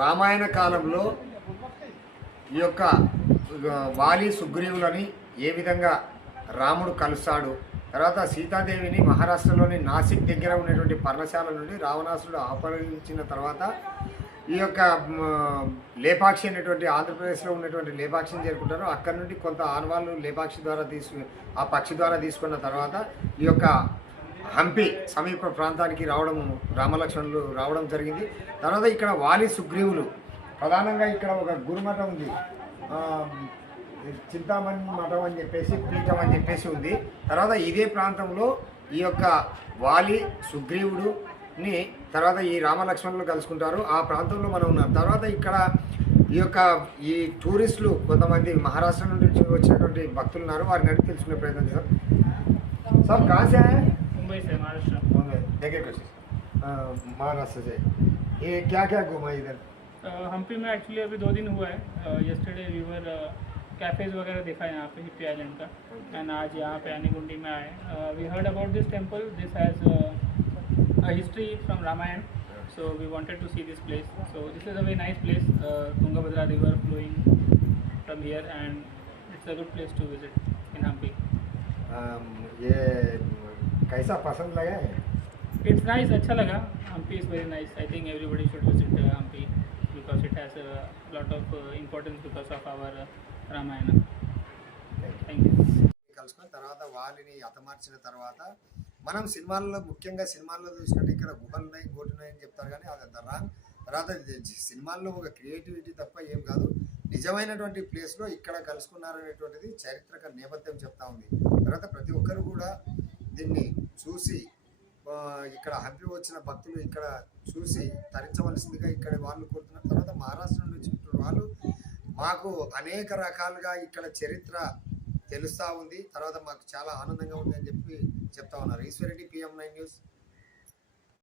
రామాయణ కాలంలో ఈ యొక్క వాలి సుగ్రీవులని ఏ విధంగా రాముడు కలుస్తాడు, తర్వాత సీతాదేవిని మహారాష్ట్రలోని నాసిక్ దగ్గర ఉన్నటువంటి పర్ణశాల నుండి రావణాసురుడు అపహరించిన తర్వాత ఈ యొక్క లేపాక్షి అనేటువంటి ఆంధ్రప్రదేశ్లో ఉన్నటువంటి లేపాక్షిని చేరుకుంటారు. అక్కడి నుండి కొంత ఆనవాళ్ళు లేపాక్షి ద్వారా ఆ పక్షి ద్వారా తీసుకున్న తర్వాత ఈ యొక్క హంపి సమీప ప్రాంతానికి రావడం రామలక్ష్మణులు రావడం జరిగింది. తర్వాత ఇక్కడ వాలి సుగ్రీవులు ప్రధానంగా ఇక్కడ ఒక గురుమఠం ఉంది, చింతామణి మఠం అని చెప్పేసి పీఠం అని చెప్పేసి ఉంది. తర్వాత ఇదే ప్రాంతంలో ఈ యొక్క వాలి సుగ్రీవుడుని తర్వాత ఈ రామలక్ష్మణులు కలుసుకుంటారు. ఆ ప్రాంతంలో మనం ఉన్నాం. తర్వాత ఇక్కడ ఈ టూరిస్టులు కొంతమంది మహారాష్ట్ర నుండి వచ్చినటువంటి భక్తులు ఉన్నారు. వారిని అడిగి తెలుసుకునే ప్రయత్నం చేస్తారు. సార్ కాసే मुंबई से महाराष्ट्र देखिए कुछ महाराष्ट्र से ये क्या क्या घूमा इधर? हम्पी में एक्चुअली अभी 2 दिन हुआ है. यस्टरडे वी वर कैफ़ेज़ वगैरह देखा यहाँ पे हिप्पी आइलैंड का, एंड आज यहाँ पे आनीगुंडी में आए. We heard about this temple. This has a history from Ramayana, so we wanted to see this place. So this is a very nice place, Tungabhadra river flowing from here, and it's a good place to visit in Hampi. ये कैसा पसंद लगा है? It's nice, अच्छा लगा. Hampi is very nice. I think everybody should visit Hampi because it has a lot of importance because of our Ramayana. Thank you. కలుసుకున్న తర్వాత వాలిని హతమార్చిన తర్వాత మనం సినిమాల్లో ముఖ్యంగా సినిమాల్లో చూసినట్టు ఇక్కడ గుహలు ఉన్నాయి, గోటు ఉన్నాయి అని చెప్తారు, కానీ అది రాంగ్. తర్వాత సినిమాల్లో ఒక క్రియేటివిటీ తప్ప ఏం కాదు. నిజమైనటువంటి ప్లేస్లో ఇక్కడ కలుసుకున్నారనేటువంటిది చారిత్రక నేపథ్యం చెప్తా ఉంది. తర్వాత ప్రతి ఒక్కరు కూడా దీన్ని చూసి ఇక్కడ హంపి వచ్చిన భక్తులు ఇక్కడ చూసి తరించవలసిందిగా ఇక్కడ వాళ్ళు కోరుతున్నారు. తర్వాత మహారాష్ట్ర నుండి వచ్చినటువంటి వాళ్ళు మాకు అనేక రకాలుగా ఇక్కడ చరిత్ర తెలుస్తూ ఉంది, తర్వాత మాకు చాలా ఆనందంగా ఉంది అని చెప్పి చెప్తా ఉన్నారు. Eswar Reddy, PM9 news.